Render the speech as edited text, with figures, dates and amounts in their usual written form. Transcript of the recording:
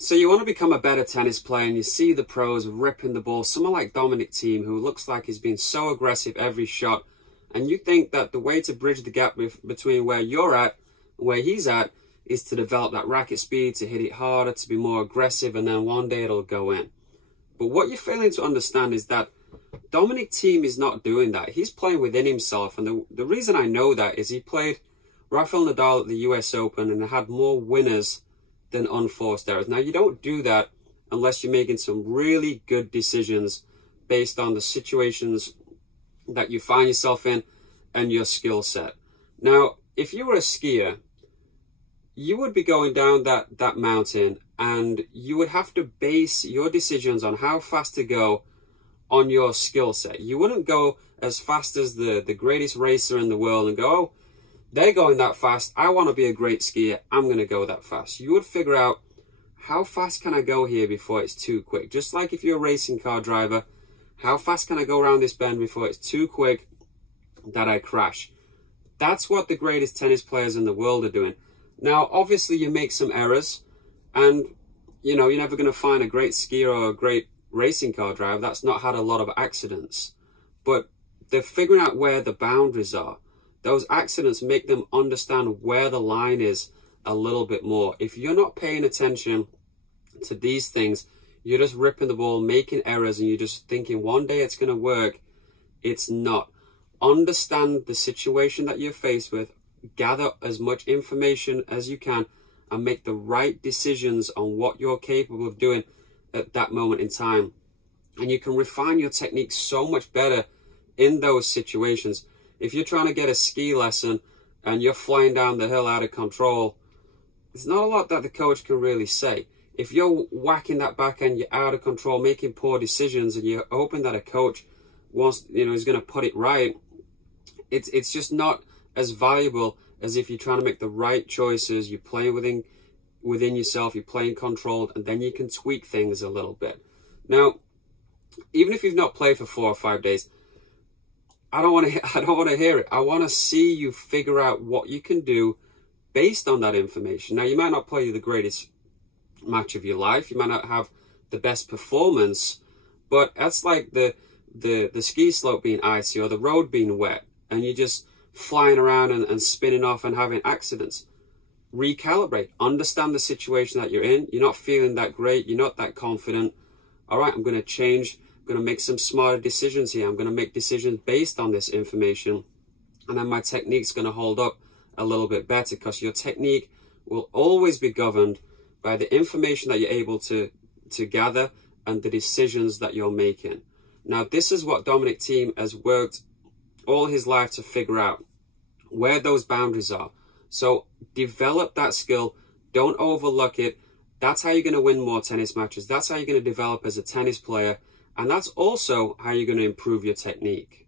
So you want to become a better tennis player, and you see the pros ripping the ball. Someone like Dominic Thiem, who looks like he's been so aggressive every shot, and you think that the way to bridge the gap between where you're at and where he's at is to develop that racket speed, to hit it harder, to be more aggressive, and then one day it'll go in. But what you're failing to understand is that Dominic Thiem is not doing that. He's playing within himself, and the reason I know that is he played Rafael Nadal at the US Open and had more winners than unforced errors. Now, you don't do that unless you're making some really good decisions based on the situations that you find yourself in and your skill set. Now, if you were a skier, you would be going down that mountain, and you would have to base your decisions on how fast to go on your skill set. You wouldn't go as fast as the greatest racer in the world and go, oh, they're going that fast, I want to be a great skier, I'm going to go that fast. You would figure out, how fast can I go here before it's too quick? Just like if you're a racing car driver, how fast can I go around this bend before it's too quick that I crash? That's what the greatest tennis players in the world are doing. Now, obviously, you make some errors, and you know, you're never going to find a great skier or a great racing car driver that's not had a lot of accidents. But they're figuring out where the boundaries are. Those accidents make them understand where the line is a little bit more. If you're not paying attention to these things, you're just ripping the ball, making errors, and you're just thinking one day it's going to work. It's not. Understand the situation that you're faced with, gather as much information as you can, and make the right decisions on what you're capable of doing at that moment in time. And you can refine your technique so much better in those situations. If you're trying to get a ski lesson and you're flying down the hill out of control, there's not a lot that the coach can really say. If you're whacking that backhand, you're out of control, making poor decisions, and you're hoping that a coach wants, is going to put it right, it's just not as valuable as if you're trying to make the right choices. You're playing within yourself, you're playing controlled, and then you can tweak things a little bit. Now, even if you've not played for 4 or 5 days, I don't want to hear it. I want to see you figure out what you can do based on that information. Now, you might not play the greatest match of your life. You might not have the best performance, but that's like the ski slope being icy or the road being wet, and you're just flying around and spinning off and having accidents. Recalibrate. Understand the situation that you're in. You're not feeling that great. You're not that confident. All right, I'm going to change. I'm going to make some smarter decisions here. I'm going to make decisions based on this information, and then my technique's going to hold up a little bit better, because your technique will always be governed by the information that you're able to gather and the decisions that you're making. Now, this is what Dominic Thiem has worked all his life to figure out, where those boundaries are. So develop that skill. Don't overlook it. That's how you're going to win more tennis matches. That's how you're going to develop as a tennis player. And that's also how you're going to improve your technique.